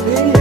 Hey.